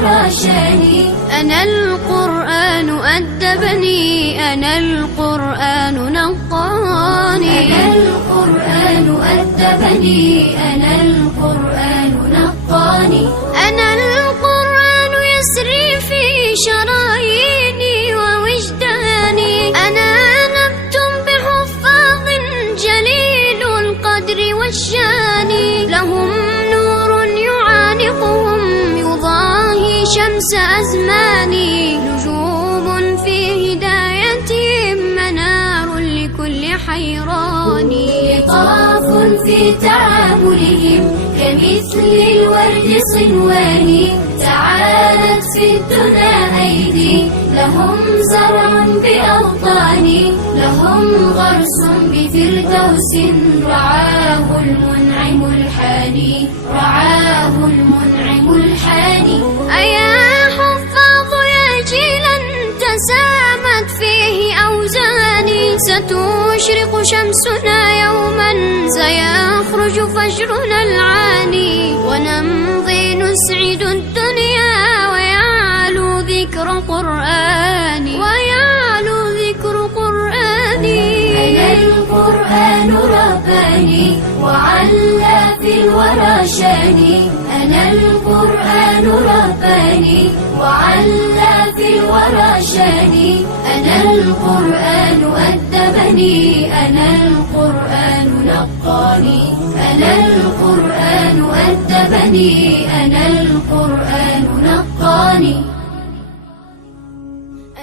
الورى شاني. أنا القرآن أدبني، أنا القرآن نقاني. أنا القرآن أدبني، أنا القرآن نقاني. أنا القرآن يسري في شراييني ووجداني. أنا نبت بحفاظ جليل القدر والشان، لهم نور يعانقهم يضاهي شمس أزماني. نجوم في هدايتهم منار لكل حيران. لطاف في تعاملهم كمثل الورد صنواني. تعالت في الدنا أيدي لهم زرع بأوطاني. لهم غرس بفردوس رعاه المنعم الحاني، رعاه المنعم الحاني. أيا حفاظ يا جيلا تسامت فيه أوزاني. ستشرق شمسنا يوما سيخرج فجرنا العاني. ونمضي نسعد الدنيا ويعلو ذكر قرآني، ويعلو ذكر قرآني. أنا القرآن رباني وعلى في الورى شاني. أنا القرآن رباني وعلى في الورى شاني. أنا القرآن أدبني، أنا القرآن نقاني. أنا القرآن أدبني، أنا القرآن نقاني.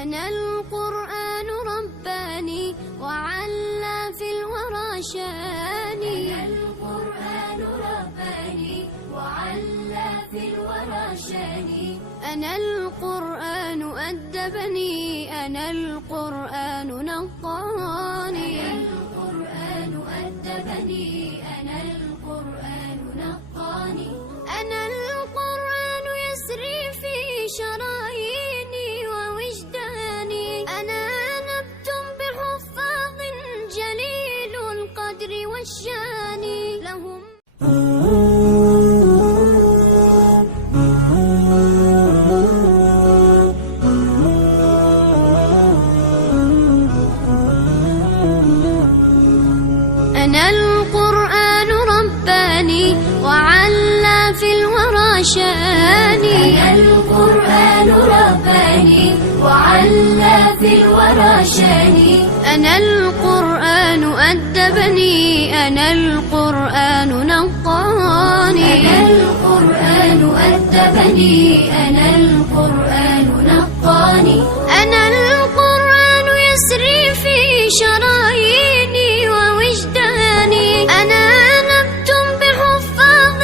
أنا القرآن رباني وعلى في الورى شاني. أنا القرآن رباني وعلى في الورى شاني. أنا القرآن أدبني، أنا القرآن نقاني. أنا القرآن أدبني، أنا القرآن نقاني. أنا القرآن يسري في شراييني ووجداني. أنا نبت بحفاظ جليل القدر والشان، لهم أنا القرآن رباني وعلى في الورى شاني. أنا القرآن رباني وعلى في الورى شاني. أنا القرآن أدبني، أنا القرآن نقاني. أنا القرآن أدبني، أنا القرآن نقاني. أنا القرآن يسري في شراييني ووجداني. أنا نبت بحفاظ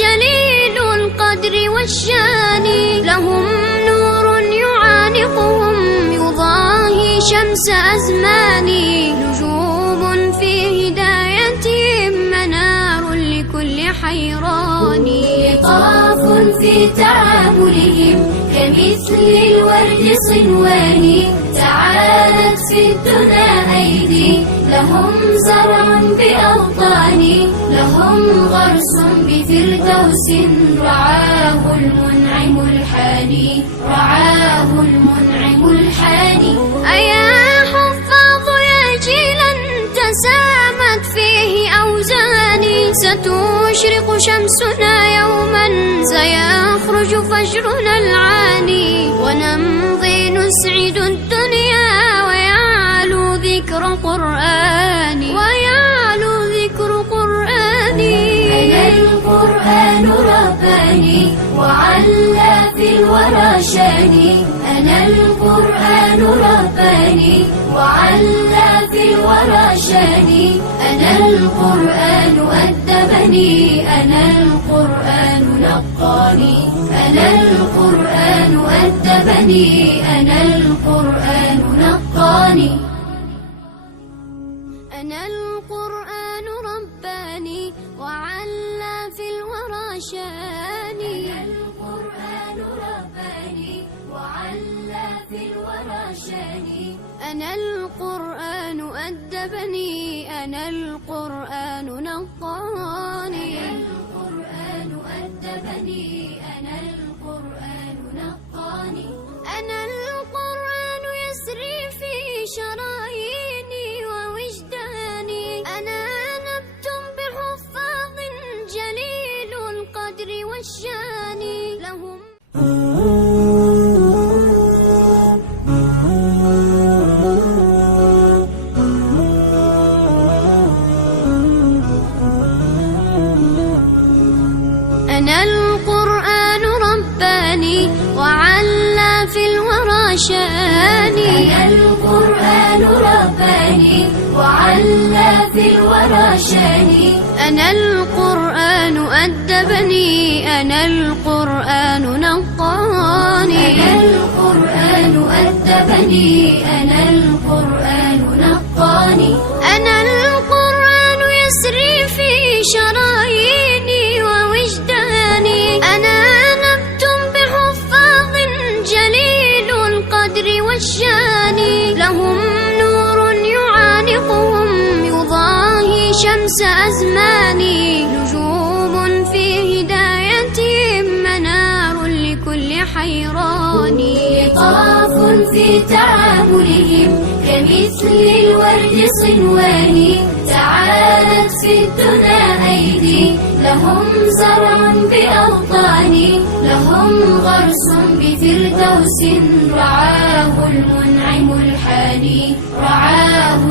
جليل القدر والشان، لهم نور يعانقهم يضاهي شمس أزماني. نجوم في هدايتهم منار لكل حيران. لطاف في تعاملهم كمثل الورد صنواني. تعالت في الدنا أيدي لهم زرع بأوطاني. لهم غرس بفردوس رعاه المنعم الحاني، رعاه المنعم الحاني. أيا حفاظ يا جيلا تسامت فيه أوزاني. ستشرق شمسنا يوما سيخرج فجرنا العاني. ونمضي نسعد الدنيا ويعلو ذكر قرآني، ويعلو ذكر قرآني. أنا القرآن رباني وعلى في الورى شاني. أنا القرآن رباني وعلى في الورى شاني. أنا القرآن أدبني، أنا القرآن نقاني. أنا القرآن أدبني، أنا القرآن نقاني. أنا القرآن رباني وعلى في الورى شاني. أنا القرآن رباني وعلى في الورى شاني. أنا القرآن أدبني، أنا القرآن نقاني. أنا القرآن أدبني، أنا القرآن القرآن رباني وعلى في الورى شاني. أنا القرآن أدبني، أنا القرآن نقاني. أنا القرآن أدبني، أنا القرآن نقاني. أنا القرآن يسري في شراييني ووجداني. أنا نبت بحفاظ جليل القدر والشان، لهم نور يعانقهم يضاهي شمس أزماني. نجوم في هدايتهم منار لكل حيران. لطاف في تعاملهم كمثل الورد صنواني. تعالت في الدنا أيدي لهم زرع بأوطاني. لهم غرس بفردوس رعاه المنعم الحاني. رعاه